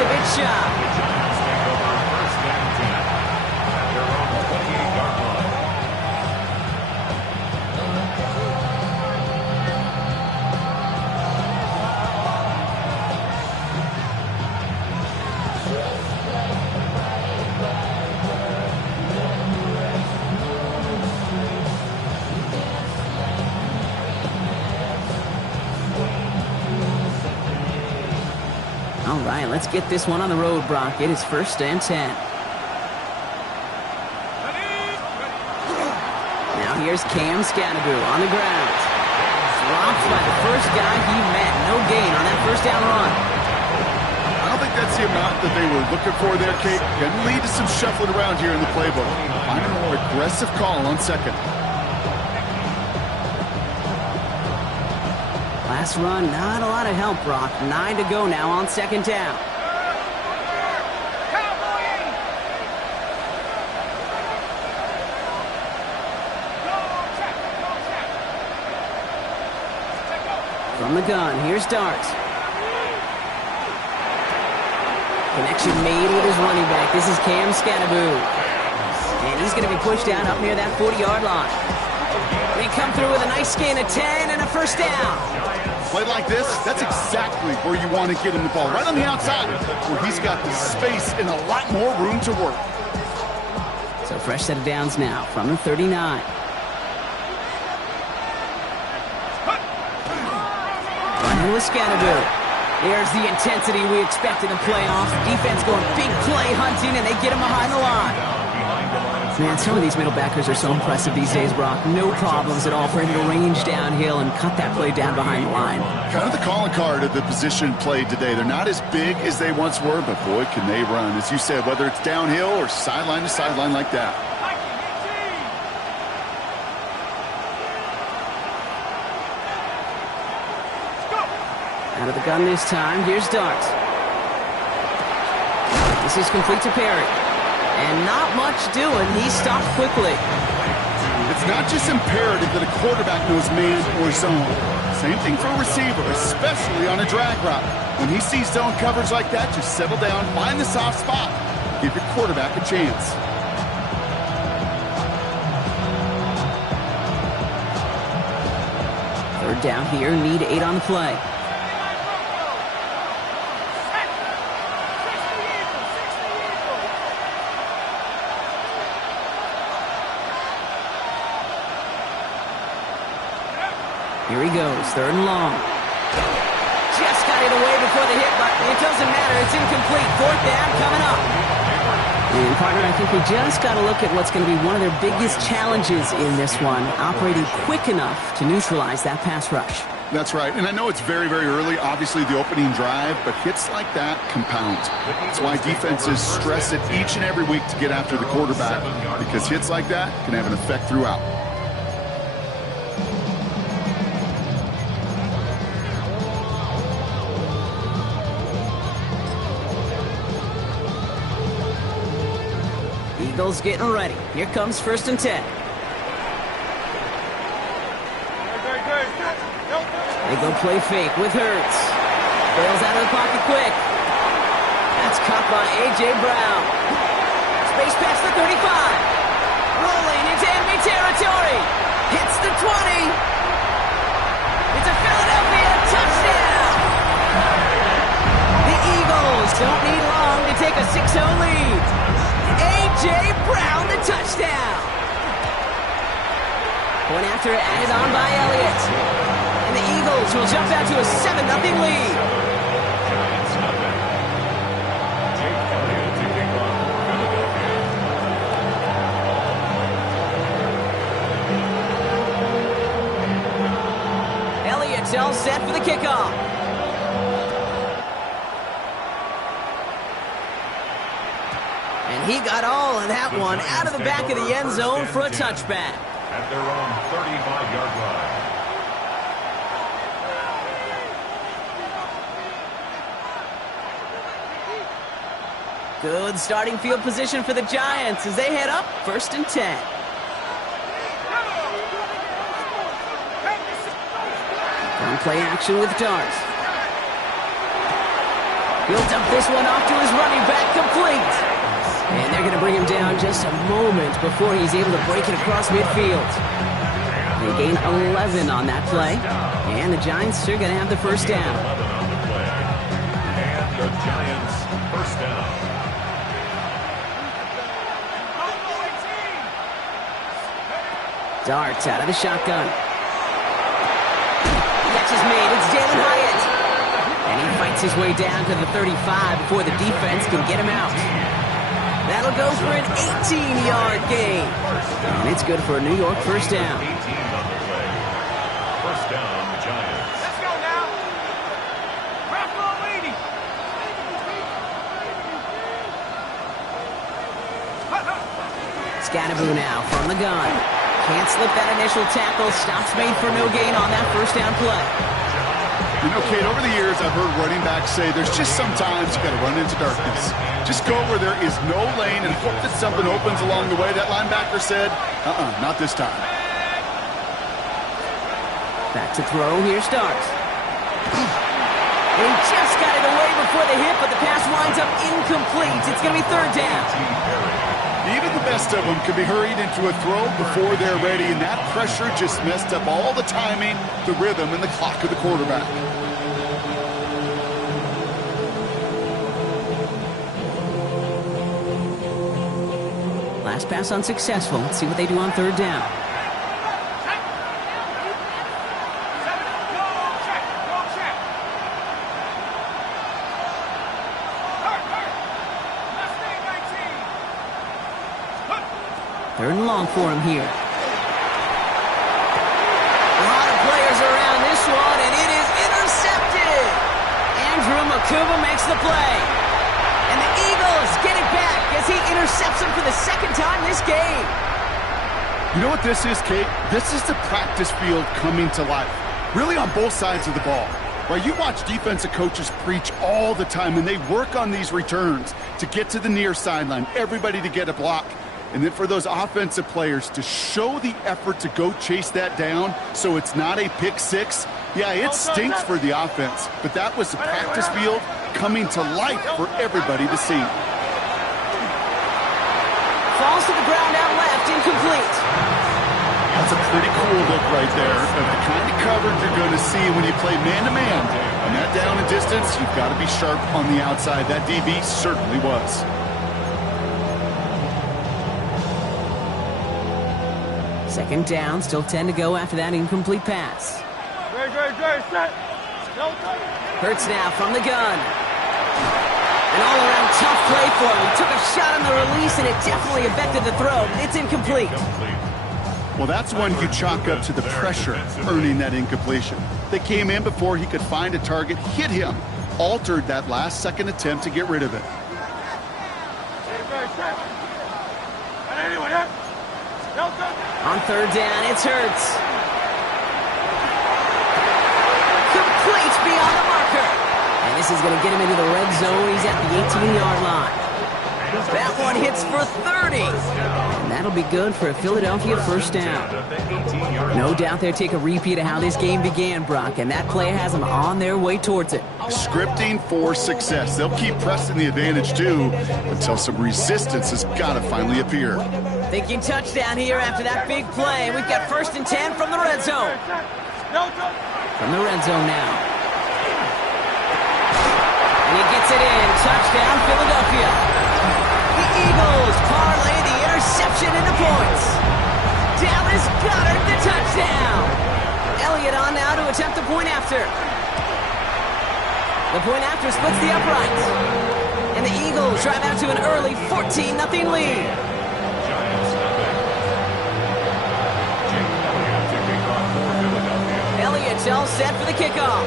a bit shy. All right, let's get this one on the road, Brock. It is 1st and 10. Now here's Cam Scannaboo on the ground. Dropped by the first guy he met. No gain on that first down run. I don't think that's the amount that they were looking for there, Kate. Can lead to some shuffling around here in the playbook. Find a more aggressive call on second. Last run, not a lot of help, Brock. 9 to go now on 2nd down. From the gun, here's Dart. Connection made with his running back. This is Cam Scannaboo. And he's going to be pushed down up near that 40-yard line. They come through with a nice gain of 10 and a first down. Play like this, that's exactly where you want to get him the ball. Right on the outside, where he's got the space and a lot more room to work. So fresh set of downs now from the 39. Running with Scannaboo. There's the intensity we expect in the playoffs. Defense going big play hunting, and they get him behind the line. Man, some of these middle backers are so impressive these days, Brock. No problems at all for him to range downhill and cut that play down behind the line. Kind of the calling card of the position played today. They're not as big as they once were, but boy, can they run. As you said, whether it's downhill or sideline to sideline like that. Out of the gun this time, here's Dart. This is complete to Perry. And not much doing. He stopped quickly. It's not just imperative that a quarterback knows man or zone. Same thing for a receiver, especially on a drag route. When he sees zone coverage like that, just settle down, find the soft spot. Give your quarterback a chance. Third down here, need 8 on the play. Here he goes, 3rd and long. Just got it away before the hit, but it doesn't matter. It's incomplete. 4th down coming up. And, partner, I think we just got to look at what's going to be one of their biggest challenges in this one, operating quick enough to neutralize that pass rush. That's right, and I know it's very, very early, obviously the opening drive, but hits like that compound. That's why defenses stress it each and every week to get after the quarterback, because hits like that can have an effect throughout. Eagles getting ready. Here comes 1st and 10. They go play fake with Hurts. Bails out of the pocket quick. That's caught by A.J. Brown. Space past the 35. Rolling into enemy territory. Hits the 20. It's a Philadelphia touchdown. The Eagles don't need long to take a 6-0 lead. A.J. Brown, the touchdown. Point after added on by Elliott. And the Eagles will jump out to a 7-0 lead. Elliott's all set for the kickoff. And he got all of that one out of the back of the end zone for a touchback. At their own 35-yard line. Good starting field position for the Giants as they head up 1st and 10. On play action with Dart. Built up this one off to his running back, complete. And they're going to bring him down just a moment before he's able to break it across midfield. They gain 11 on that play, and the Giants are going to have the first down. 11 on the play. And the Giants first down. Darts out of the shotgun. Catch is made. It's Jalen Hyatt. And he fights his way down to the 35 before the defense can get him out. That'll go for an 18-yard gain. And it's good for a New York first down. 18 on the play. First down, Giants. Let's go now. Raffle leading. Scatterboo now from the gun. Can't slip that initial tackle. Stops made for no gain on that first down play. You know, Kate, over the years, I've heard running backs say there's just sometimes you got to run into darkness. Just go where there is no lane and hope that something opens along the way. That linebacker said, not this time. Back to throw. Here starts. And he just got it away before the hit, but the pass winds up incomplete. It's going to be third down. Even the best of them can be hurried into a throw before they're ready, and that pressure just messed up all the timing, the rhythm, and the clock of the quarterback. Last pass unsuccessful. Let's see what they do on third down. Third and long for him here. A lot of players around this one, and it is intercepted. Andrew Makuba makes the play. And the Eagles get it back as he intercepts him for the second time this game. You know what this is, Kate? This is the practice field coming to life. Really on both sides of the ball. Right? You watch defensive coaches preach all the time, and they work on these returns to get to the near sideline, everybody to get a block. And then for those offensive players to show the effort to go chase that down so it's not a pick six. Yeah, it stinks for the offense, but that was the practice field coming to life for everybody to see. Falls to the ground out left, incomplete. That's a pretty cool look right there of the kind of coverage you're going to see when you play man-to-man. On that down and distance, you've got to be sharp on the outside. That DB certainly was. Second down, still 10 to go after that incomplete pass. Set. Hurts now from the gun. An all-around tough play for him. He took a shot on the release, and it definitely affected the throw. It's incomplete. Well, that's one you chalk up to the pressure earning that incompletion. They came in before he could find a target, hit him, altered that last-second attempt to get rid of it. On third down, it's Hurts. Complete beyond the marker. And this is going to get him into the red zone. He's at the 18-yard line. That one hits for 30. And that'll be good for a Philadelphia first down. No doubt they'll take a repeat of how this game began, Brock, and that play has them on their way towards it. Scripting for success. They'll keep pressing the advantage, too, until some resistance has got to finally appear. Thinking touchdown here after that big play. We've got first and 10 from the red zone. From the red zone now. And he gets it in. Touchdown, Philadelphia. The Eagles parlay the interception into points. Dallas Goedert the touchdown. Elliott on now to attempt the point after. The point after splits the uprights. And the Eagles drive out to an early 14-0 lead. Elliott's all set for the kickoff.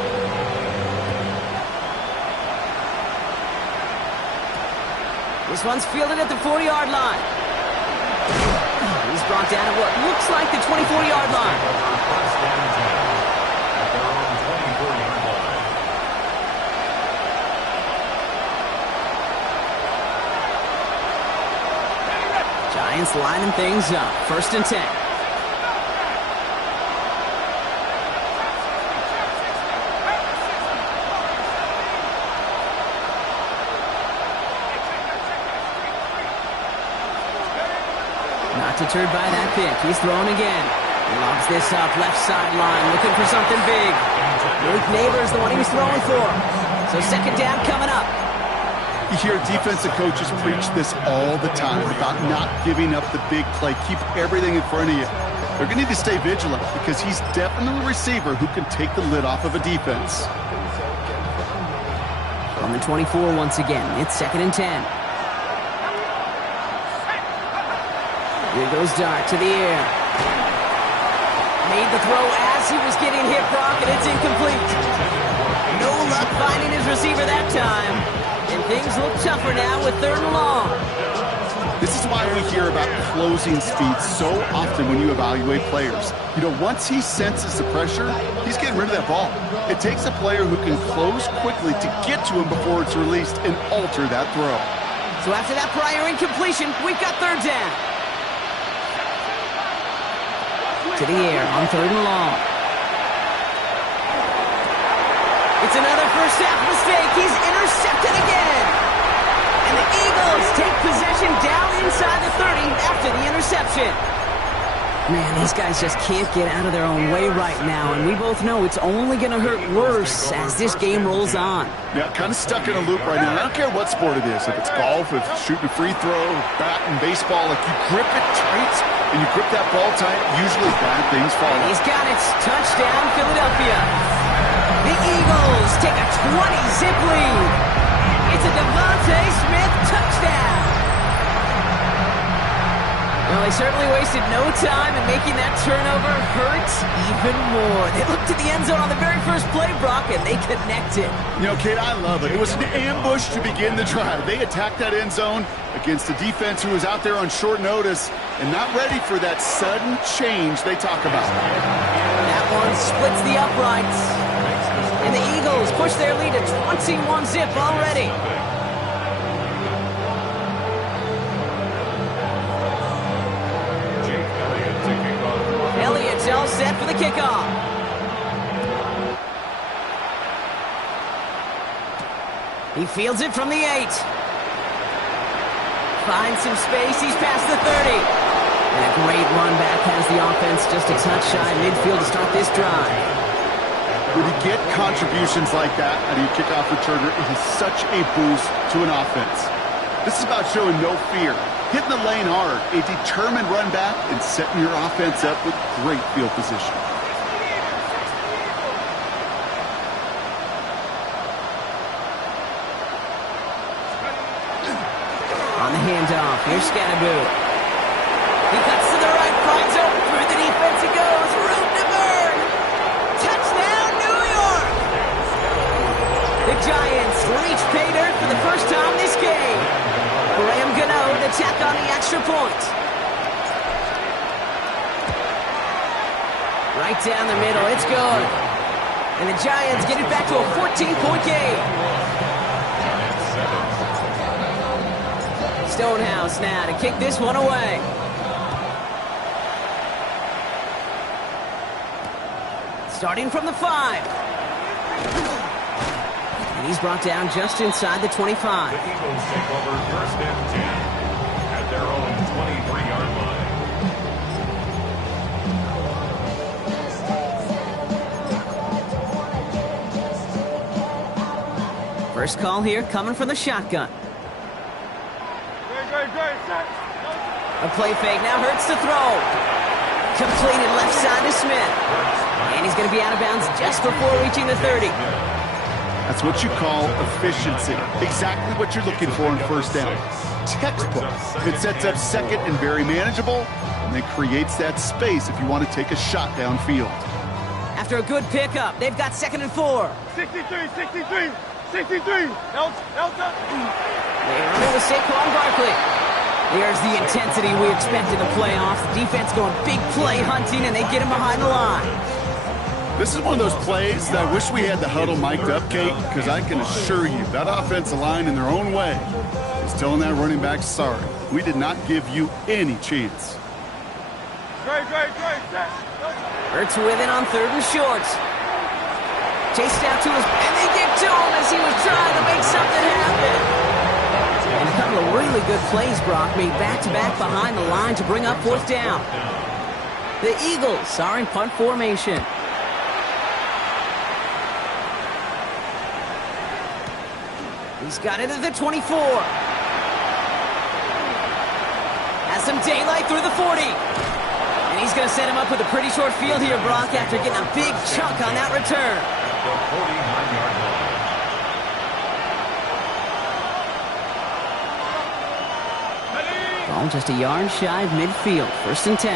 This one's fielded at the 40-yard line. He's brought down at what looks like the 24-yard line. Giants lining things up. First and 10. Not deterred by that pick. He's throwing again. He lobs this up, left sideline, looking for something big. Malik Neighbors, the one he was throwing for. So second down coming up. You hear defensive coaches preach this all the time about not giving up the big play. Keep everything in front of you. They're going to need to stay vigilant because he's definitely a receiver who can take the lid off of a defense. On the 24 once again, it's 2nd and 10. Here goes Dart to the air. Made the throw as he was getting hit, Brock, and it's incomplete. No luck finding his receiver that time. And things look tougher now with 3rd and long. This is why we hear about closing speed so often when you evaluate players. You know, once he senses the pressure, he's getting rid of that ball. It takes a player who can close quickly to get to him before it's released and alter that throw. So after that prior incompletion, we've got 3rd down. To the air on 3rd and long. It's another first half mistake. He's intercepted again. And the Eagles take possession down inside the 30 after the interception. Man, these guys just can't get out of their own way right now, and we both know it's only going to hurt worse as this game rolls on. Yeah, kind of stuck in a loop right now. I don't care what sport it is. If it's golf, if it's shooting a free throw, bat and baseball, like you grip it tight and you grip that ball tight, usually bad things fall. And he's got it. Touchdown, Philadelphia. The Eagles take a 20-zip lead. It's a Devontae Smith touchdown. Well, they certainly wasted no time in making that turnover hurt even more. They looked to the end zone on the very first play, Brock, and they connected. You know, Kate, I love it. It was an ambush to begin the drive. They attacked that end zone against a defense who was out there on short notice and not ready for that sudden change they talk about. That one splits the uprights. And the Eagles push their lead to 21-zip already. Elliott's all set for the kickoff. He fields it from the 8. Finds some space. He's past the 30. And a great run back has the offense just a touch shy of midfield to start this drive. When you get contributions like that out of your kickoff returner, it is such a boost to an offense. This is about showing no fear, hitting the lane hard, a determined run back, and setting your offense up with great field position. On the handoff, here's Scatterboo. He cuts to the right, finds open through the defense. He goes, room to burn. Touchdown, New York! The Giants reach pay dirt for the first time this game. Graham Gano to tack on the extra point. Right down the middle, it's good. And the Giants get it back to a 14-point game. Stonehouse now to kick this one away. Starting from the 5. And he's brought down just inside the 25. The Eagles take over 1st and 10 at their own 23-yard line. First call here coming from the shotgun. A play fake now hurts to throw. Completed left side to Smith. And he's going to be out of bounds just before reaching the 30. That's what you call efficiency. Exactly what you're looking for in first down. Textbook. It sets up second and very manageable, and then creates that space if you want to take a shot downfield. After a good pickup, they've got 2nd and 4. 63. They run it with Saquon Barkley. There's the intensity we expect in the playoffs. The defense going big play hunting, and they get him behind the line. This is one of those plays that I wish we had the huddle mic'd up, Kate, because I can assure you that offensive line in their own way is telling that running back, sorry, we did not give you any chance. Hurts with it on 3rd and short. Chased out to his, and they get to him as he was trying to make something happen. And a couple of really good plays, Brock, made back-to-back behind the line to bring up fourth down. The Eagles are in punt formation. He's got it at the 24. Has some daylight through the 40. And he's going to set him up with a pretty short field here, Brock, after getting a big chunk on that return. The 49-yard line. Ball just a yard shy of midfield. 1st and 10.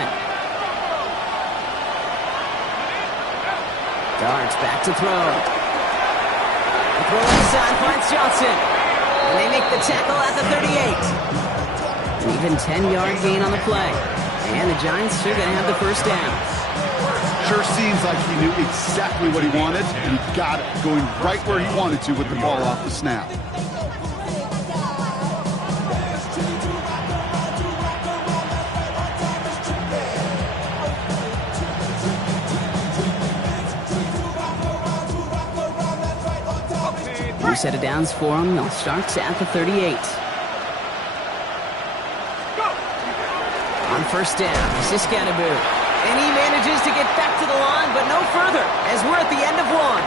Darts back to throw. The throw inside finds Johnson. And they make the tackle at the 38. An even 10-yard gain on the play. And the Giants are going to have the first down. Sure seems like he knew exactly what he wanted, and he got it, going right where he wanted to with the ball off the snap. New set of downs for him. They'll start at the 38. On 1st down, Siskadaboo. And he manages to get back to the line, but no further, as we're at the end of one.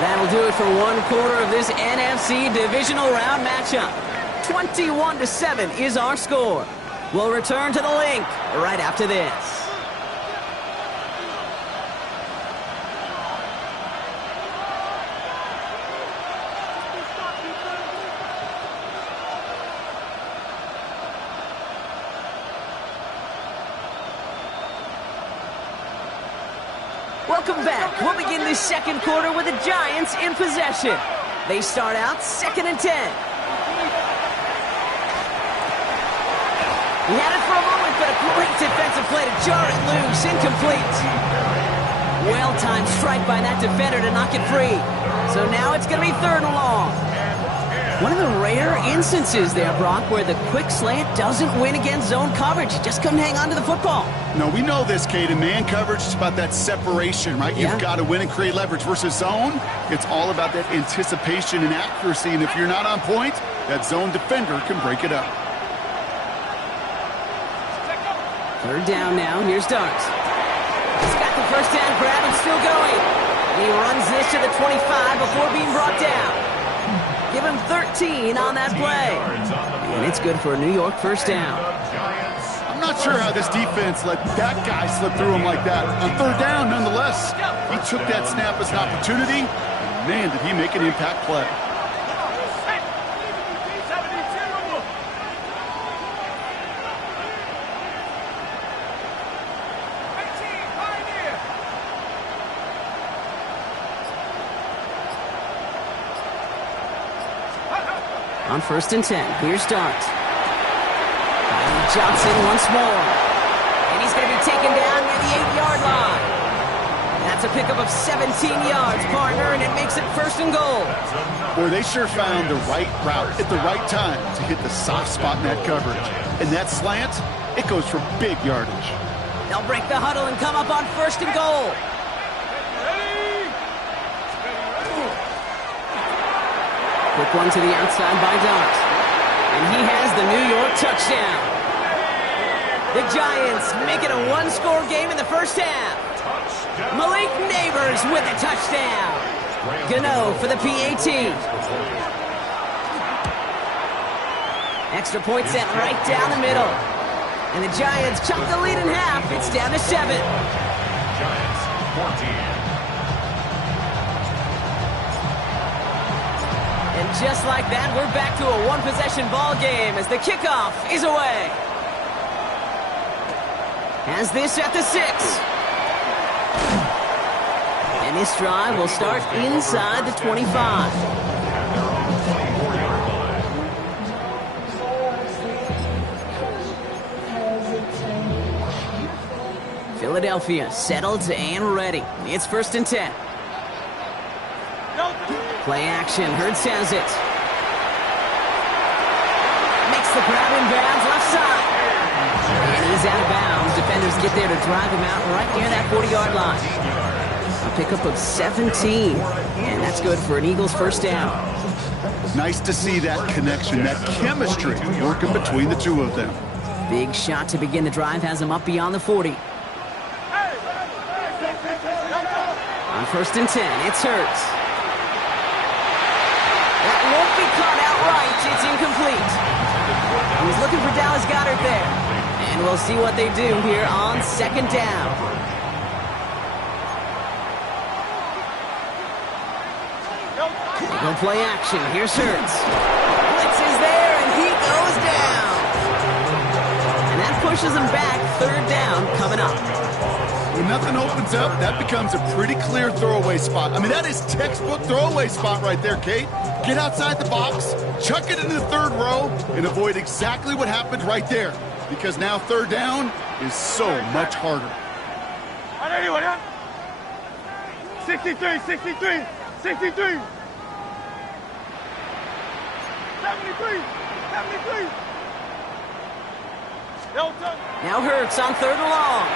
That'll do it for one quarter of this NFC Divisional Round matchup. 21-7 is our score. We'll return to the link right after this. Welcome back. We'll begin this second quarter with the Giants in possession. They start out 2nd and 10. He had it for a moment, but a great defensive play to jar it loose, incomplete. Well-timed strike by that defender to knock it free. So now it's going to be 3rd and long. One of the rare instances there, Brock, where the quick slant doesn't win against zone coverage. He just couldn't hang on to the football. No, we know this, Kate. In man coverage, it's about that separation, right? Yeah. You've got to win and create leverage versus zone. It's all about that anticipation and accuracy, and if you're not on point, that zone defender can break it up. 3rd down now. Here's Darts. He's got the first down grab and still going. And he runs this to the 25 before being brought down. Give him 13 on that play. And it's good for a New York first down. I'm not sure how this defense let that guy slip through him like that. On 3rd down, nonetheless, he took that snap as an opportunity. And man, did he make an impact play. On 1st and 10, here's Dart. Johnson once more. And he's going to be taken down near the 8-yard line. That's a pickup of 17 yards, partner, and it makes it 1st and goal. Boy, they sure found the right route at the right time to hit the soft spot in that coverage. And that slant, it goes for big yardage. They'll break the huddle and come up on 1st and goal. Quick one to the outside by Dart. And he has the New York touchdown. The Giants make it a one-score game in the first half. Malik Neighbors with a touchdown. Gano for the PAT. Extra point set right down the middle. And the Giants chop the lead in half. It's down to 7. Giants 14. And just like that, we're back to a one-possession ball game as the kickoff is away. Has this at the 6. And this drive will start inside the 25. Philadelphia settled and ready. It's 1st and 10. Play action. Hurts has it. Makes the grab in bounds left side. And he's out of bounds. Defenders get there to drive him out right near that 40-yard line. A pickup of 17. And that's good for an Eagles first down. Nice to see that connection, that chemistry working between the two of them. Big shot to begin the drive has him up beyond the 40. On 1st and 10, it's Hurts. That won't be caught outright. It's incomplete. He's looking for Dallas Goedert there. And we'll see what they do here on 2nd down. They go play action. Here's Hurts. Blitz is there, and he goes down. And that pushes him back. 3rd down coming up. When nothing opens up, that becomes a pretty clear throwaway spot. I mean, that is textbook throwaway spot right there, Kate. Get outside the box, chuck it into the 3rd row, and avoid exactly what happened right there. Because now 3rd down is so much harder. 63, 63, 63. 73, 73. Now Hurts on 3rd and long.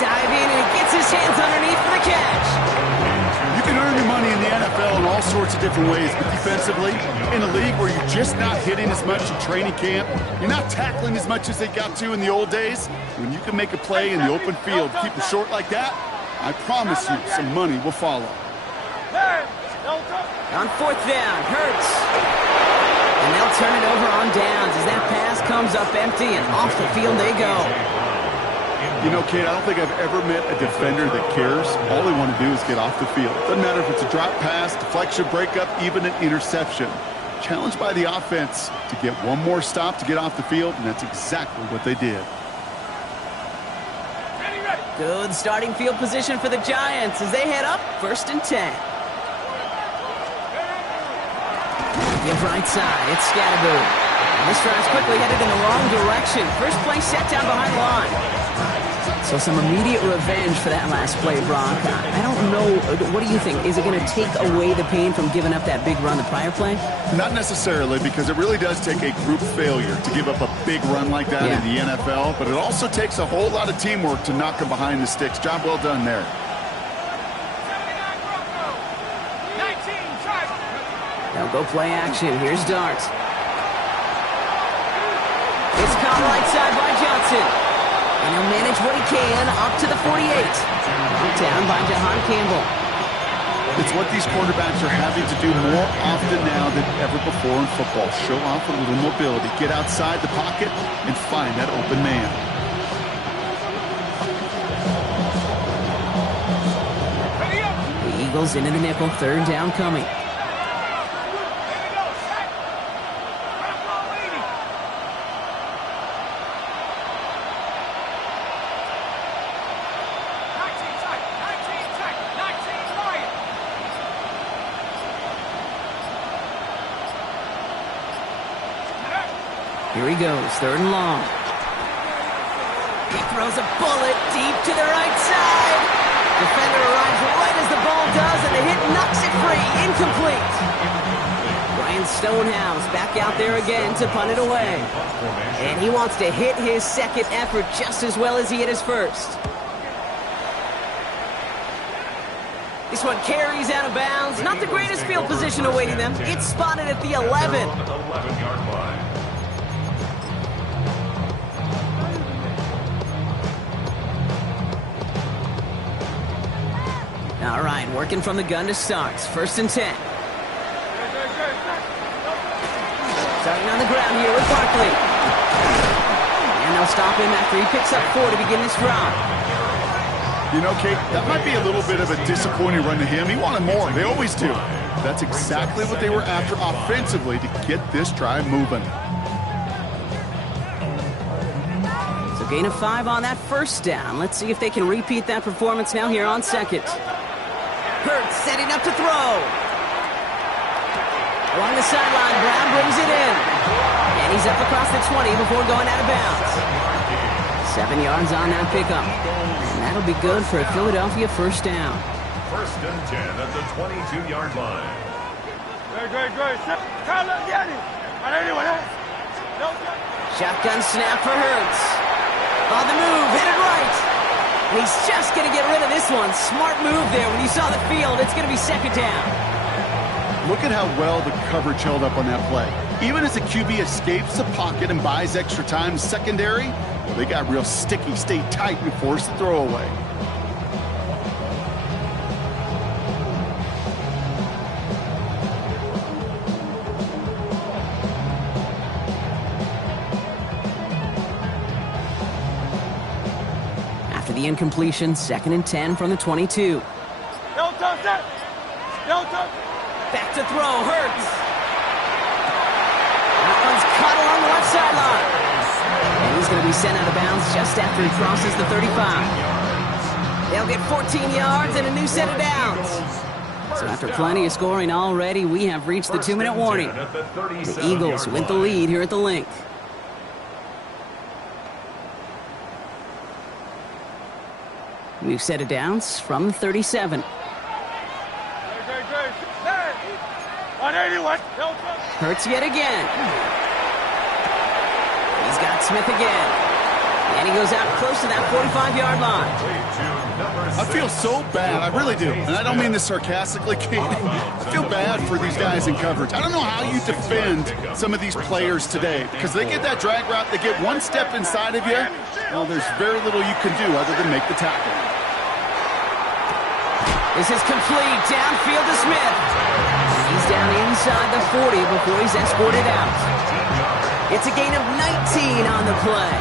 Dive in, and he gets his hands underneath for the catch. You can earn your money in the NFL in all sorts of different ways, but defensively, in a league where you're just not hitting as much in training camp, you're not tackling as much as they got to in the old days, when you can make a play in the open field, keep it short like that, I promise you some money will follow. On 4th down, Hurts. And they'll turn it over on downs as that pass comes up empty, and off the field they go. You know, Kate, I don't think I've ever met a defender that cares. All they want to do is get off the field. Doesn't matter if it's a drop pass, deflection, breakup, even an interception. Challenged by the offense to get one more stop to get off the field, and that's exactly what they did. Good starting field position for the Giants as they head up 1st and 10. Give right side, it's Scattergood. This drive's quickly headed in the wrong direction. First play set down behind the line. So some immediate revenge for that last play, Brock. I don't know, what do you think? Is it going to take away the pain from giving up that big run the prior play? Not necessarily, because it really does take a group failure to give up a big run like that in the NFL, but it also takes a whole lot of teamwork to knock them behind the sticks. Job well done there. Now go play action. Here's Dart. It's caught right side by Johnson. And he'll manage what he can up to the 48. Down by Jahan Campbell. It's what these quarterbacks are having to do more often now than ever before in football. Show off a little mobility. Get outside the pocket and find that open man. The Eagles into the nickel. 3rd down coming. Here he goes, 3rd and long. He throws a bullet deep to the right side. Defender arrives right as the ball does, and the hit knocks it free. Incomplete. Ryan Stonehouse back out there again to punt it away. And he wants to hit his 2nd effort just as well as he hit his 1st. This one carries out of bounds. Not the greatest field position awaiting them. It's spotted at the 11. 11-yard line. All right, working from the gun to start. 1st and 10. Starting on the ground here with Barkley. And they'll stop him after he picks up 4 to begin this drive. You know, Kate, that might be a little bit of a disappointing run to him. He wanted more. They always do. That's exactly what they were after offensively to get this drive moving. So gain of 5 on that 1st down. Let's see if they can repeat that performance now here on 2nd. Hurts setting up to throw. Along the sideline, Brown brings it in. And he's up across the 20 before going out of bounds. 7 yards on that pickup. And that'll be good for a Philadelphia 1st down. 1st and 10 at the 22-yard line. Shotgun snap for Hurts. On the move, hit it right. And he's just going to get rid of this one. Smart move there. When you saw the field, it's going to be second down. Look at how well the coverage held up on that play. Even as the QB escapes the pocket and buys extra time secondary, well, they got real sticky, stayed tight, and forced the throwaway. After the incompletion, 2nd and 10 from the 22. Back to throw, Hurts. That one's caught along the left sideline. And he's going to be sent out of bounds just after he crosses the 35. They'll get 14 yards and a new set of downs. So after plenty of scoring already, we have reached the 2-minute warning. The Eagles with the lead here at the Link. New set of downs from 37. Hurts yet again. He's got Smith again. And he goes out close to that 45-yard line. I feel so bad. I really do. And I don't mean this sarcastically, Kate. I feel bad for these guys in coverage. I don't know how you defend some of these players today because they get that drag route, they get one step inside of you. Well, there's very little you can do other than make the tackle. This is complete. Downfield to Smith. He's down inside the 40 before he's escorted out. It's a gain of 19 on the play.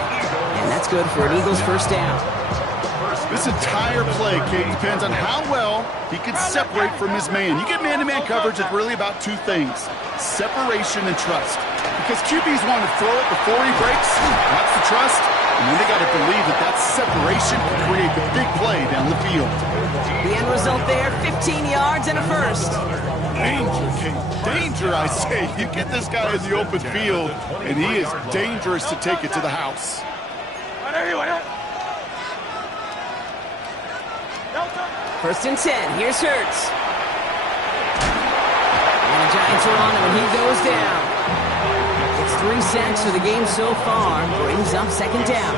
And that's good for an Eagles first down. This entire play, Kate, depends on how well he can separate from his man. You get man-to-man coverage, it's really about two things, separation and trust. Because QBs want to throw it before he breaks. That's the trust. And then they got to believe that that separation can create the big play down the field. The end result there, 15 yards and a first. Danger, Kate. Danger, I say. You get this guy in the open field, and he is dangerous to take it to the house. First and 10. Here's Hurts. And the Giants are on him, and he goes down. It's 3 sacks for the game so far. Brings up second down.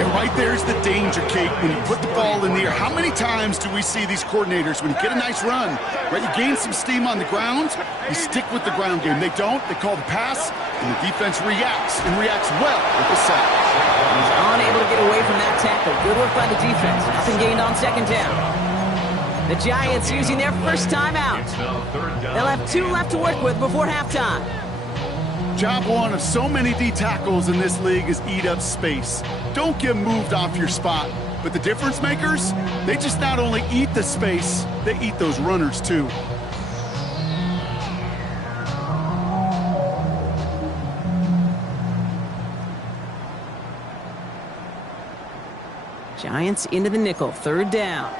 And right there's the danger, Kate, when you put the ball in the air. How many times do we see these coordinators, when you get a nice run, right, you gain some steam on the ground, you stick with the ground game. They don't. They call the pass, and the defense reacts, and reacts well with the sack. He's unable to get away from that tackle. Good work by the defense. Nothing gained on second down. The Giants using their first timeout. They'll have 2 left to work with before halftime. Job one of so many D tackles in this league is eat up space. Don't get moved off your spot. But the difference makers, they just not only eat the space, they eat those runners too. Giants into the nickel. Third down.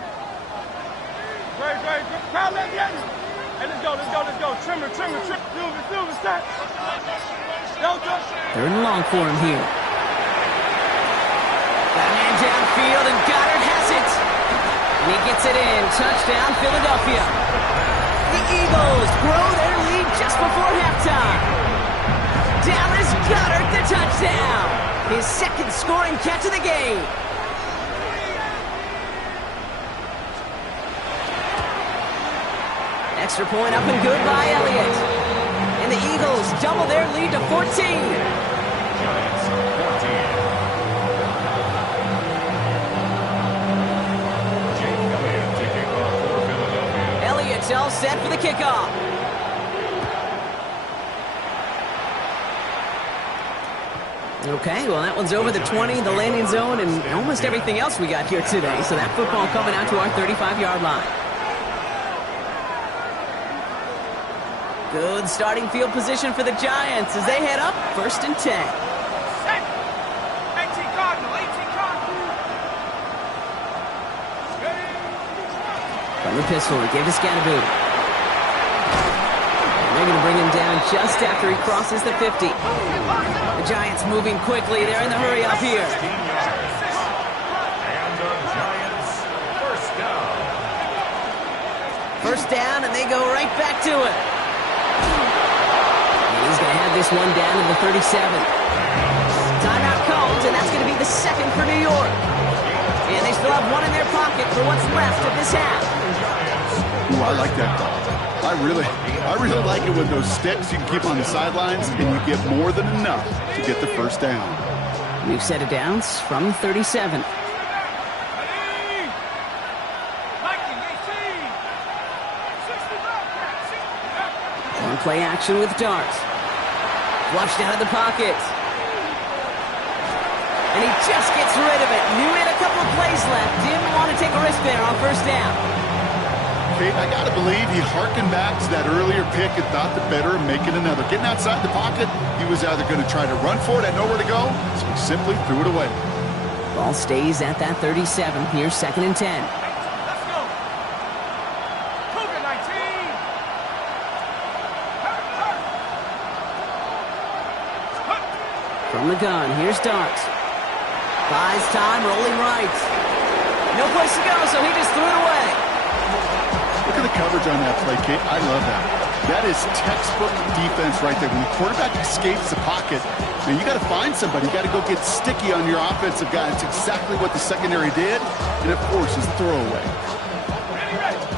Hey, let's go. Trimmer. Set. Third and long for him here. Got a man downfield, and Goddard has it. And he gets it in. Touchdown, Philadelphia. The Eagles grow their lead just before halftime. Dallas Goddard, the touchdown. His second scoring catch of the game. Extra point up and good by Elliott. And the Eagles double their lead to 14. Giants 14. JayElite kicking off for Philadelphia. Elliott's all set for the kickoff. Okay, well, that one's over the 20, the landing zone, and almost everything else we got here today. So that football coming out to our 35-yard line. Good starting field position for the Giants as they head up first and 10. 18 Cardinal. From the pistol, he gave to Scanaboot. They're going to bring him down just after he crosses the 50. The Giants moving quickly. They're in the hurry up here. 16 yards. And the Giants first down. First down, and they go right back to it. And he's going to have this one down to the 37. Timeout called, and that's going to be the second for New York. And they still have one in their pocket for what's left of this half. Ooh, I like that call. I really like it with those sticks you can keep on the sidelines, and you get more than enough to get the first down. New set of downs from 37. One play action with darts. Flushed out of the pocket. And he just gets rid of it. Knew he had a couple of plays left. Didn't want to take a risk there on first down. Kate, I got to believe he harkened back to that earlier pick and thought the better of making another. Getting outside the pocket, he was either going to try to run for it, had nowhere to go, so he simply threw it away. Ball stays at that 37. Here's 2nd and 10. Let's go. Cougar 19. From the gun, here's Darts. Buys time, rolling right. No place to go, so he just threw it away. Look at the coverage on that play, Kate. I love that. That is textbook defense right there. When the quarterback escapes the pocket, man, you got to find somebody. You got to go get sticky on your offensive guy. It's exactly what the secondary did, and of course, his throwaway.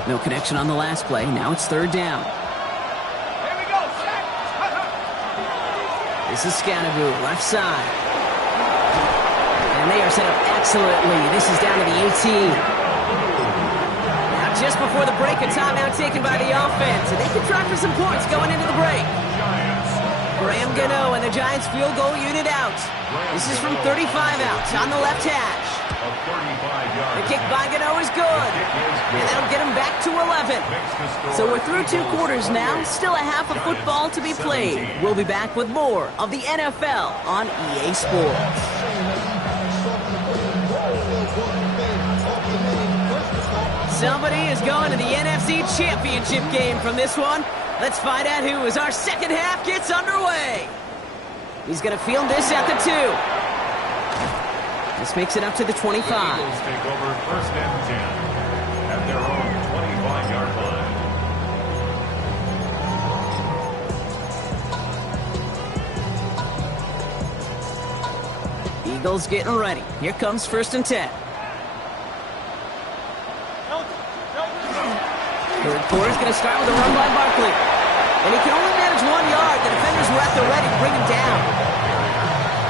No connection on the last play. Now it's 3rd down. Here we go. This is Scanaboo, left side. And they are set up excellently. This is down to the 18. Just before the break, a timeout taken by the offense, and they can try for some points going into the break. Graham Gano and the Giants field goal unit out. This is from 35 out on the left hash. The kick by Gano is good, and that'll get him back to 11. So we're through 2 quarters now, still a half of football to be played. We'll be back with more of the NFL on EA Sports. Somebody is going to the NFC Championship game from this one. Let's find out who as our second half gets underway. He's going to field this at the 2. This makes it up to the 25. The Eagles take over 1st and 10 at their own 25-yard line. Eagles getting ready. Here comes 1st and 10. Third quarter is going to start with a run by Barkley. And he can only manage 1 yard. The defenders were at the ready to bring him down.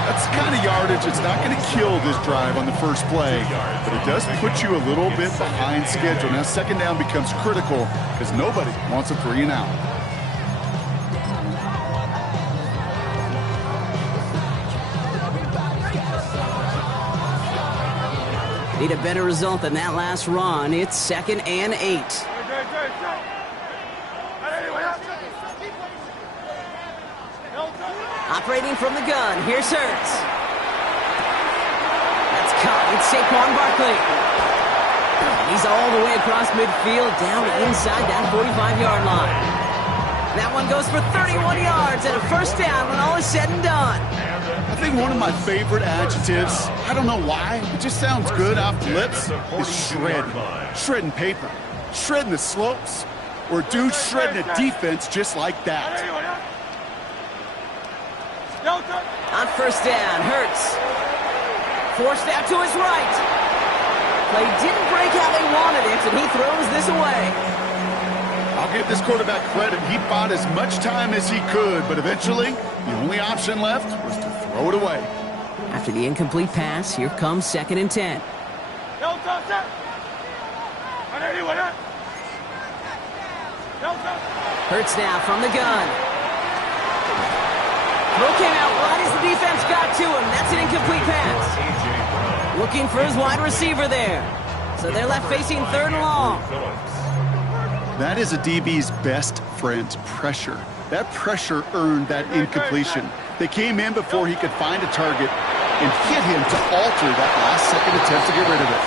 That's the kind of yardage that's not going to kill this drive on the first play, but it does put you a little bit behind schedule. Now 2nd down becomes critical because nobody wants a 3 and out. Need a better result than that last run. It's 2nd and 8. Operating from the gun, here's Hurts. That's caught with Saquon Barkley. He's all the way across midfield, down inside that 45-yard line. That one goes for 31 yards and a first down when all is said and done. I think one of my favorite adjectives, I don't know why, it just sounds good off the lips, is shredding. Shredding paper. Shredding the slopes. Or a dude shredding a defense just like that. On first down, Hurts. Forced out to his right. Play didn't break how they wanted it, and he throws this away. I'll give this quarterback credit. He bought as much time as he could, but eventually, the only option left was to throw it away. After the incomplete pass, here comes 2nd and 10. Hurts now from the gun. Throw came out right as the defense got to him. That's an incomplete pass. Looking for his wide receiver there. So they're left facing 3rd and long. That is a DB's best friend, pressure. That pressure earned that incompletion. They came in before he could find a target and hit him to alter that last-second attempt to get rid of it.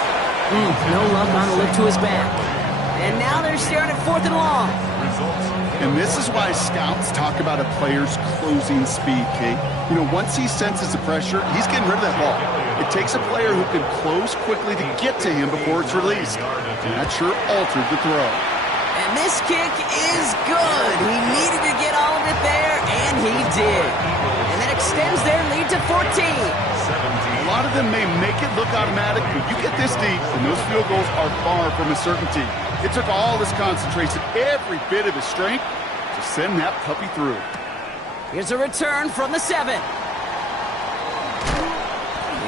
No luck on the lift to his back. And now they're staring at 4th and long. And this is why scouts talk about a player's closing speed, Kate. You know, once he senses the pressure, he's getting rid of that ball. It takes a player who can close quickly to get to him before it's released. And that sure altered the throw. And this kick is good. He needed to get all of it there, and he did. And then a extends their lead to 14. 17. A lot of them may make it look automatic, but you get this deep, and those field goals are far from a certainty. It took all his concentration, every bit of his strength, to send that puppy through. Here's a return from the 7.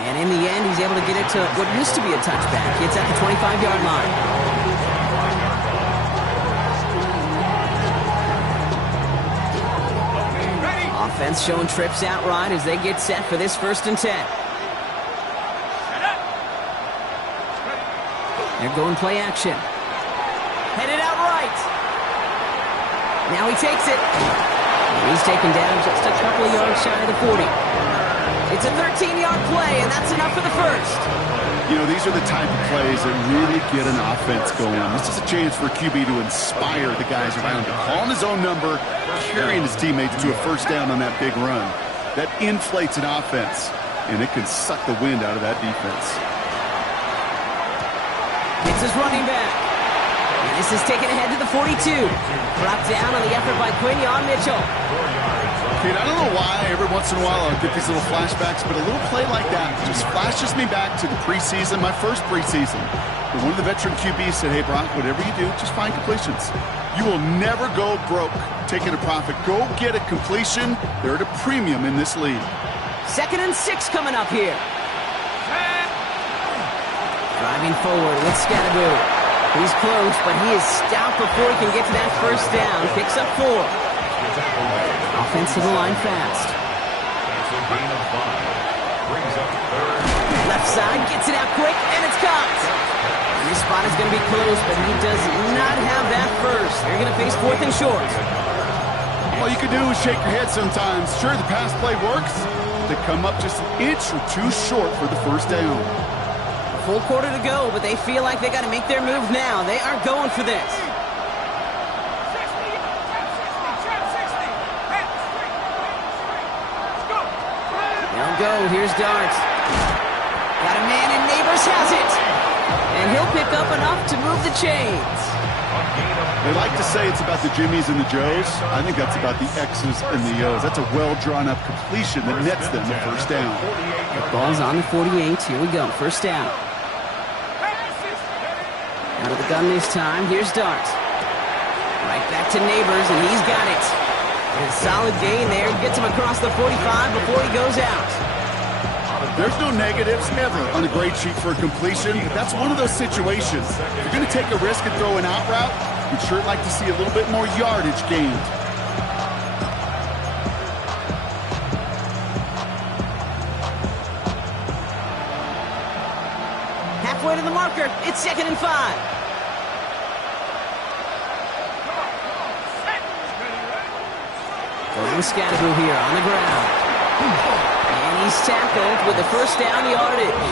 And in the end, he's able to get it to what used to be a touchback. It's at the 25-yard line. Offense showing trips out right as they get set for this 1st and 10. They're going play action. Headed out right. Now he takes it. And he's taken down just a couple of yards shy of the 40. It's a 13-yard play, and that's enough for the 1st. You know, these are the type of plays that really get an offense going. This is a chance for QB to inspire the guys around him. Calling his own number, carrying his teammates to a 1st down on that big run. That inflates an offense, and it can suck the wind out of that defense. It's his running back. And this is taken ahead to the 42. Brought down on the effort by Quinion Mitchell. Kate, I don't know why every once in a while I get these little flashbacks, but a little play like that just flashes me back to the preseason, my first preseason. And one of the veteran QBs said, hey, Brock, whatever you do, just find completions. You will never go broke taking a profit. Go get a completion. They're at a premium in this league. 2nd and 6 coming up here. Driving forward with Scatteroo. He's close, but he is stout before he can get to that 1st down. Picks up 4. Offensive line fast. Left side gets it out quick, and it's caught. And this spot is going to be close, but he does not have that 1st. They're going to face 4th and short. All you can do is shake your head sometimes. Sure, the pass play works. They come up just an inch or 2 short for the 1st down. A full quarter to go, but they feel like they got to make their move now. They are going for this. Go. Here's Darts. Got a man, and Neighbors has it. And he'll pick up enough to move the chains. They like to say it's about the Jimmies and the Joes. I think that's about the X's and the O's. That's a well-drawn-up completion that nets them the 1st down. The ball's on the 48. Here we go. 1st down. Out of the gun this time. Here's Darts. Right back to Neighbors, and he's got it. A solid gain there. Gets him across the 45 before he goes out. There's no negatives ever on a grade sheet for a completion, but that's one of those situations. If you're going to take a risk and throw an out route, you'd sure like to see a little bit more yardage gained. Halfway to the marker. It's 2nd and 5. Scatteroo here on the ground. And he's tackled with the 1st down yardage.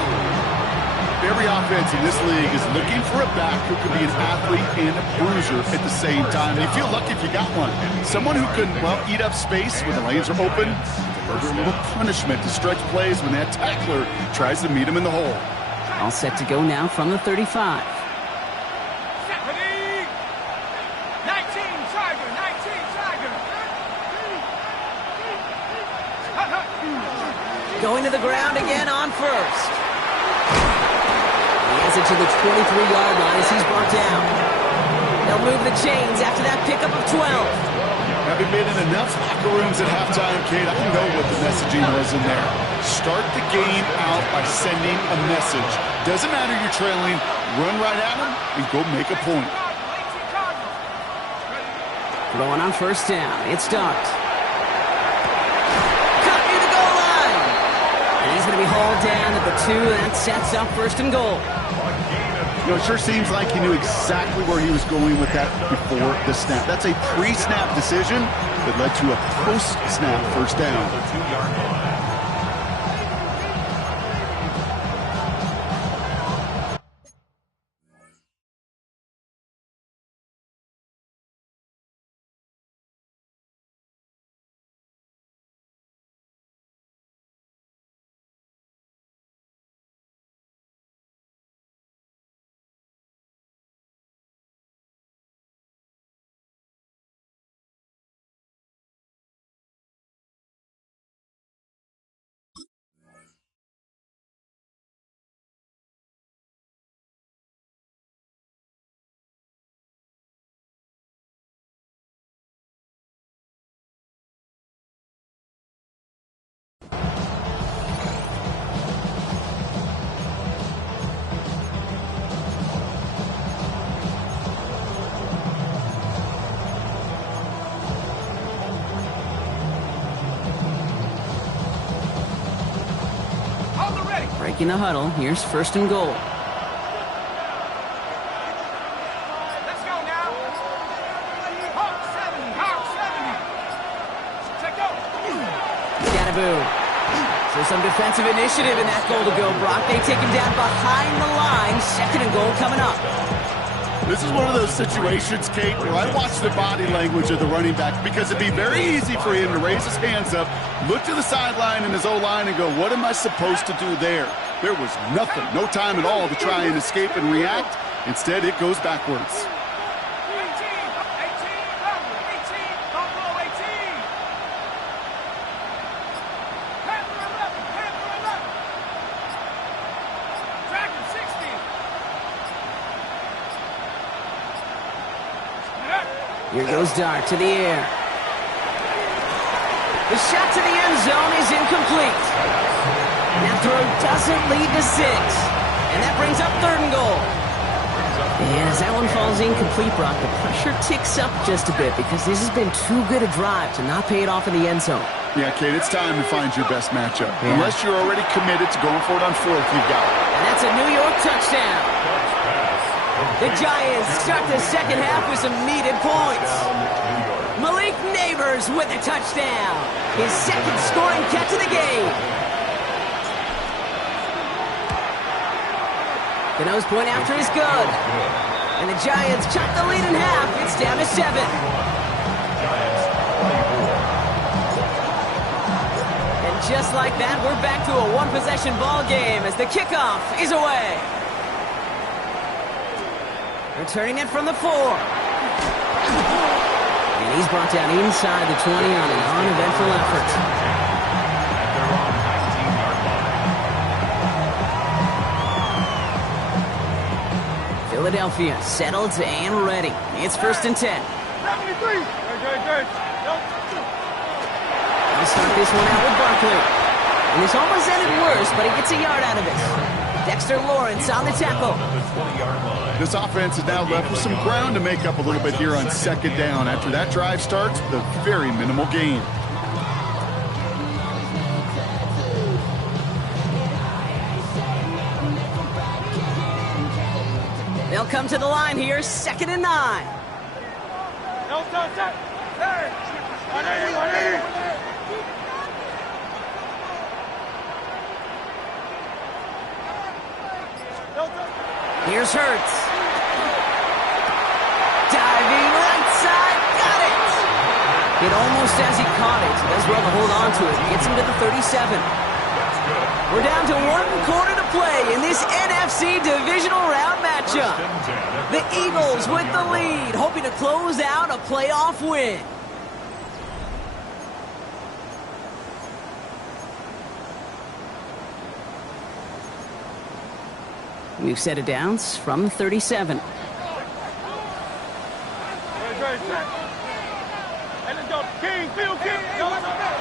Every offense in this league is looking for a back who can be an athlete and a bruiser at the same time. You feel lucky if you got one. Someone who can, well, eat up space when the lanes are open, deliver a little punishment to stretch plays when that tackler tries to meet him in the hole. All set to go now from the 35. Going to the ground again on 1st. He has it to the 23-yard line as he's brought down. They'll move the chains after that pickup of 12. Having been in enough locker rooms at halftime, Kate, I know what the messaging was in there. Start the game out by sending a message. Doesn't matter you're trailing, run right at them and go make a point. Throwing on 1st down. It's Dart. He's going to be hauled down at the 2, and that sets up 1st and goal. You know, it sure seems like he knew exactly where he was going with that before the snap. That's a pre-snap decision that led to a post-snap 1st down. breaking the huddle. Here's first and goal. Let's go now. Hawk 70. Hawk 70. Check out. Ganaboo. So some defensive initiative in that goal to go, Brock. They take him down behind the line. Second and goal coming up. This is one of those situations, Kate, where I watch the body language of the running back because it'd be very easy for him to raise his hands up, look to the sideline in his O-line and go, what am I supposed to do there? There was nothing, no time at all to try and escape and react. Instead, it goes backwards. 18. Here goes Dart to the air. The shot to the end zone is incomplete. That throw doesn't lead to 6. And that brings up third and goal. And as that one falls incomplete, Brock, the pressure ticks up just a bit because this has been too good a drive to not pay it off in the end zone. Yeah, Kate, it's time to find your best matchup. Yeah. Unless you're already committed to going for it on fourth, you've got it. And that's a New York touchdown. The Giants start the second half with some needed points. Malik Neighbors with a touchdown. His second scoring catch of the game. The nose point after is good. And the Giants chop the lead in half. It's down to 7. And just like that, we're back to a one-possession ball game as the kickoff is away. Returning it from the 4. And he's brought down inside the 20 on an uneventful effort. Philadelphia settled and ready. It's first and 10. 73. I'll start this one out with Barkley. And this almost ended worse, but he gets a yard out of it. Dexter Lawrence on the tackle. This offense is now left with some ground to make up a little bit here on second down after that drive starts with a very minimal gain. They'll come to the line here, second and 9. Here's Hurts. Diving right side, got it! It almost as he caught it. Does well to hold on to it. Gets him to the 37. We're down to 1 quarter to play in this NFC divisional round matchup. The Eagles with the lead, hoping to close out a playoff win. We've set it down from 37.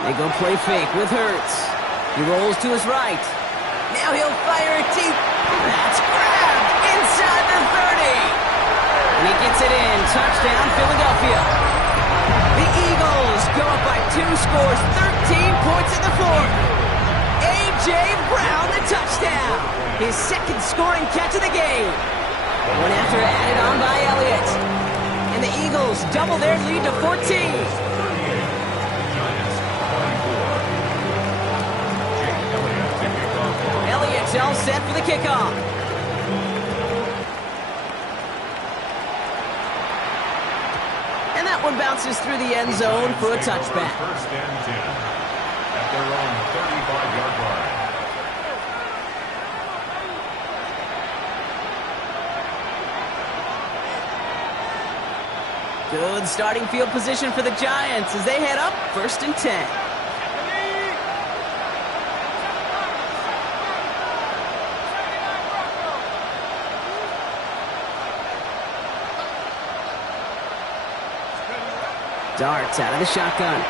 They go play fake with Hurts. He rolls to his right. Now he'll fire it deep. That's grabbed inside the 30. And he gets it in. Touchdown, Philadelphia. The Eagles go up by 2 scores, 13 points in the 4th. A.J. Brown, the touchdown. His second scoring catch of the game. One after added on by Elliott. And the Eagles double their lead to 14. Elliott's all set for the kickoff. And that one bounces through the end zone for a touchback. First and 10 at their own 35-yard line. Good starting field position for the Giants as they head up first and 10. Darts out of the shotgun.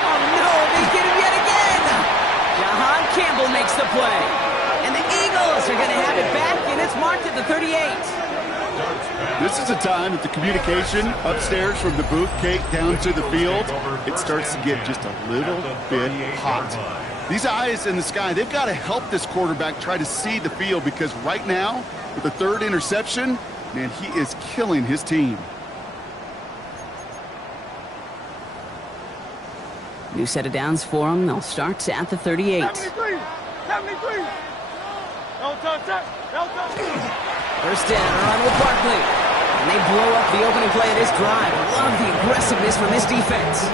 Oh no, they get him yet again! Jahan Campbell makes the play. And the Eagles are going to have it back, and it's marked at the 38. This is a time that the communication upstairs from the booth, Kate, down to the field, it starts to get just a little bit hot. These eyes in the sky, they've got to help this quarterback try to see the field, because right now, with the third interception, man, he is killing his team. New set of downs for them. They'll start at the 38. 73. 73. No touch. First down, run with Barkley. And they blow up the opening play of this drive. Love the aggressiveness from this defense.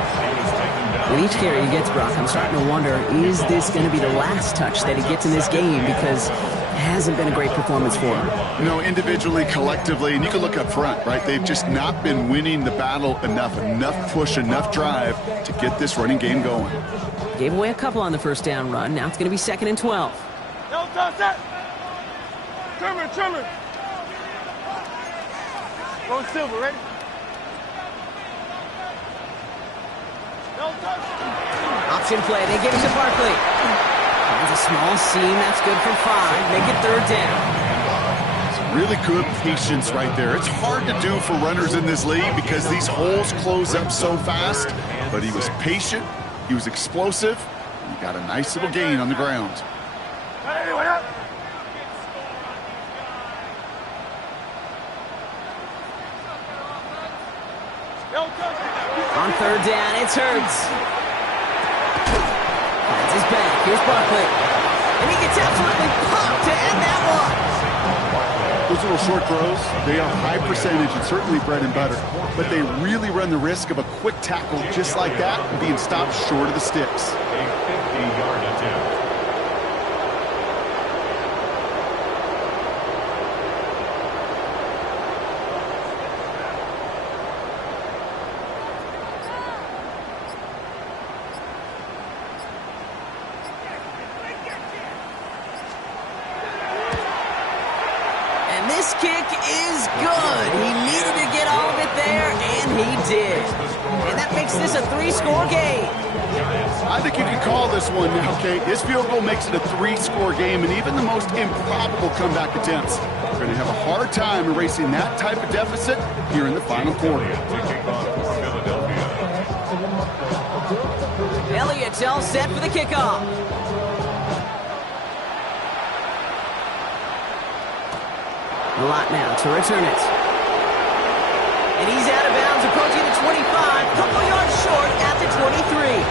With each carry he gets, Brock, I'm starting to wonder, is this going to be the last touch that he gets in this game? Because it hasn't been a great performance for him. You know, individually, collectively, and you can look up front, right? They've just not been winning the battle enough push, enough drive to get this running game going. Gave away a couple on the first down run. Now it's going to be 2nd and 12. No touch that. Trimmer. Go Silver, ready? No touch. Option play. They give it to Barkley. Finds a small seam. That's good for 5. Make it 3rd down. Really good patience right there. It's hard to do for runners in this league because these holes close up so fast. But he was patient. He was explosive. He got a nice little gain on the ground. Hey, what up? No touch. On 3rd down, it's Hurts. Finds his back. Here's Barkley. And he gets absolutely popped to end that one. Those little short throws, they are high percentage and certainly bread and butter. But they really run the risk of a quick tackle just like that and being stopped short of the sticks. A 50-yard attempt. This kick is good. He needed to get all of it there, and he did. And that makes this a 3-score game. I think you can call this one now, Kate. This field goal makes it a 3-score game, and even the most improbable comeback attempts are going to have a hard time erasing that type of deficit here in the final quarter. Elliott's all set for the kickoff. A lot now to return it. And he's out of bounds, approaching the 25, couple yards short at the 23.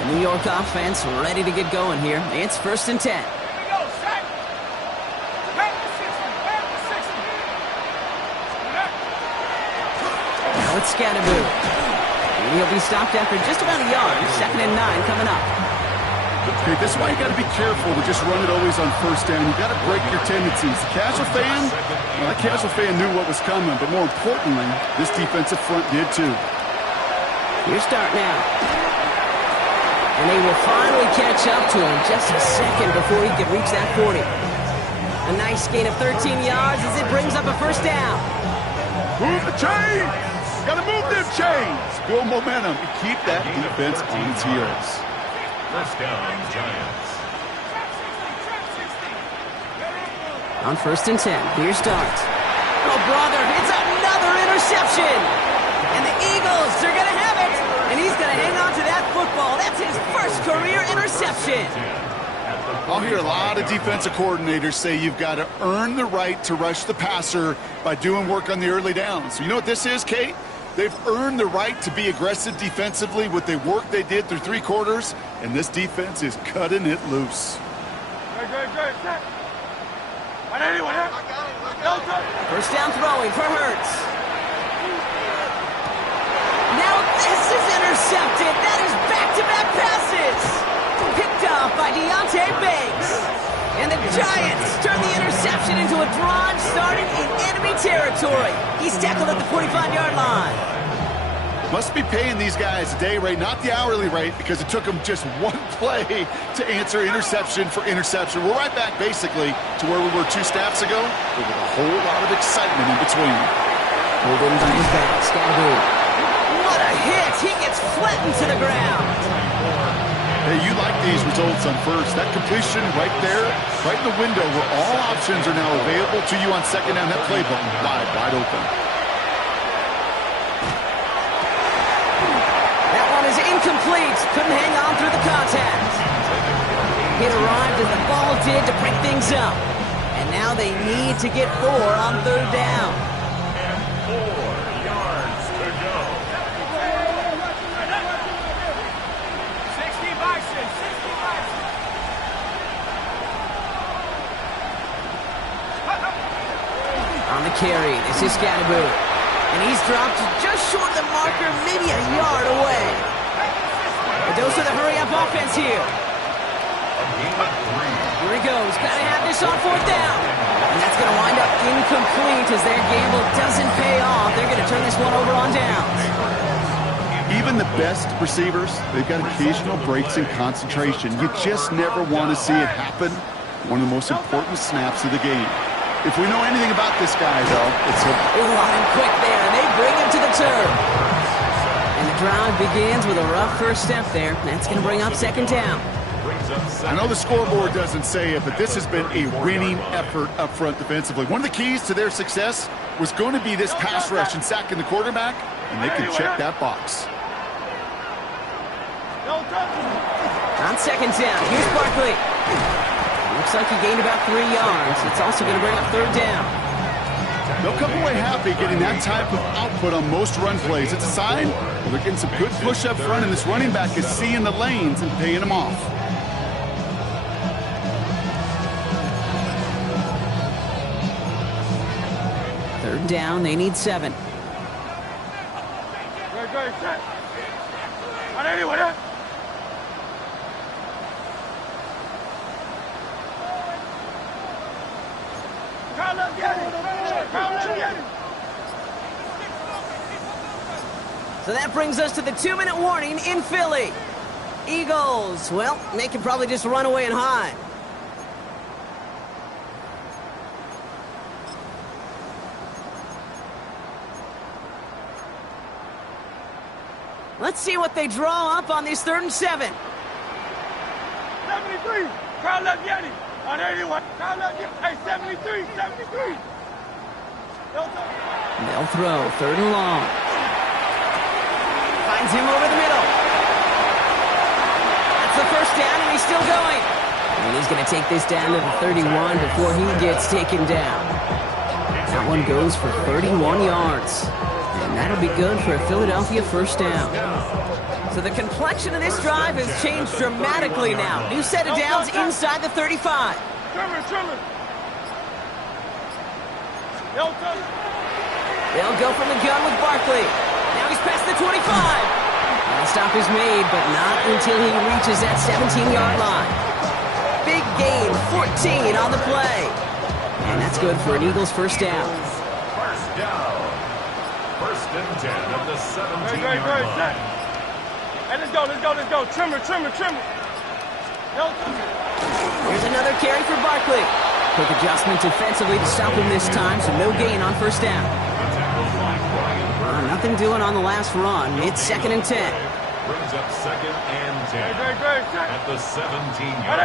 The New York offense ready to get going here. It's 1st and 10. Here we go, set. Back to 60. Now it's Scatterboo. He'll be stopped after just about a yard. 2nd and 9 coming up. Okay, this is why you got to be careful with just running always on 1st down. You got to break your tendencies. The casual fan, well, that casual fan knew what was coming, but more importantly, this defensive front did too. Here's start now. And they will finally catch up to him just a second before he can reach that 40. A nice gain of 13 yards as it brings up a 1st down. Move the chains! Got to move them chains! Build momentum and keep that defense on its heels. 1st down, Giants. On 1st and 10, here's Dart. Oh, brother, it's another interception! And the Eagles are going to have it! And he's going to hang on to that football. That's his 1st career interception. I'll hear a lot of defensive coordinators say you've got to earn the right to rush the passer by doing work on the early downs. So you know what this is, Kate? They've earned the right to be aggressive defensively with the work they did through 3 quarters, and this defense is cutting it loose. Great. Set. What up? No touch. 1st down throwing for Hurts. Now this is intercepted. That is back-to-back passes. Picked off by Deontay Banks. And the Giants turn the interception into a drive started in enemy territory. He's tackled at the 45-yard line. Must be paying these guys a day rate, not the hourly rate, because it took them just 1 play to answer interception for interception. We're right back, basically, to where we were 2 snaps ago, but with a whole lot of excitement in between. Pulled in by his back, Scatterboo. What a hit! He gets flattened to the ground. Hey, you like these results on first. That completion right there, right in the window where all options are now available to you on second down. That playbook wide open. That one is incomplete. Couldn't hang on through the contact. It arrived as the ball did to break things up. And now they need to get 4 on third down. And 4 yards to go. 60 Bison, 60 Bison. On the carry, this is Scatterboot. And he's dropped just short of the marker, maybe a yard away. A dose of the hurry-up offense here. Here he goes. Gotta have this on fourth down. And that's going to wind up incomplete as their gamble doesn't pay off. They're going to turn this one over on downs. Even the best receivers, they've got occasional breaks in concentration. You just never want to see it happen. One of the most important snaps of the game. If we know anything about this guy, though, it's a... Ooh, on him quick there, and they bring him to the turf. And the drive begins with a rough first step there. That's going to bring up second down. I know the scoreboard doesn't say it, but this has been a winning effort up front defensively. One of the keys to their success was going to be this pass rush and sacking the quarterback, and they can check that box. On second down, here's Barkley. Looks like he gained about 3 yards. It's also going to bring up third down. They'll come away happy getting that type of output on most run plays. It's a sign well, they're getting some good push up front, and this running back is seeing the lanes and paying them off. Third down, they need 7. So that brings us to the 2-minute warning in Philly. Eagles, well, they can probably just run away and hide. Let's see what they draw up on this 3rd and 7. 73. Crowd left Yanni. On 81. Crowd left Yanni. Hey, 73. 73. They'll throw 3rd and long. Finds him over the middle. That's the first down, and he's still going. And he's going to take this down to the 31 before he gets taken down. That one goes for 31 yards. And that'll be good for a Philadelphia first down. So the complexion of this drive has changed dramatically now. New set of downs inside the 35. They'll go from the gun with Barkley. Now he's past the 25. And the stop is made, but not until he reaches that 17-yard line. Big gain, 14 on the play. And that's good for an Eagles first down. First down. 1st and 10 at the 17-yard line. Hey, let's go. Trimmer. Here's another carry for Barkley. Quick adjustment defensively to stop him this time, so no gain on first down. Nothing doing on the last run. It's 2nd and 10. Brings up 2nd and 10 at the 17-yard line.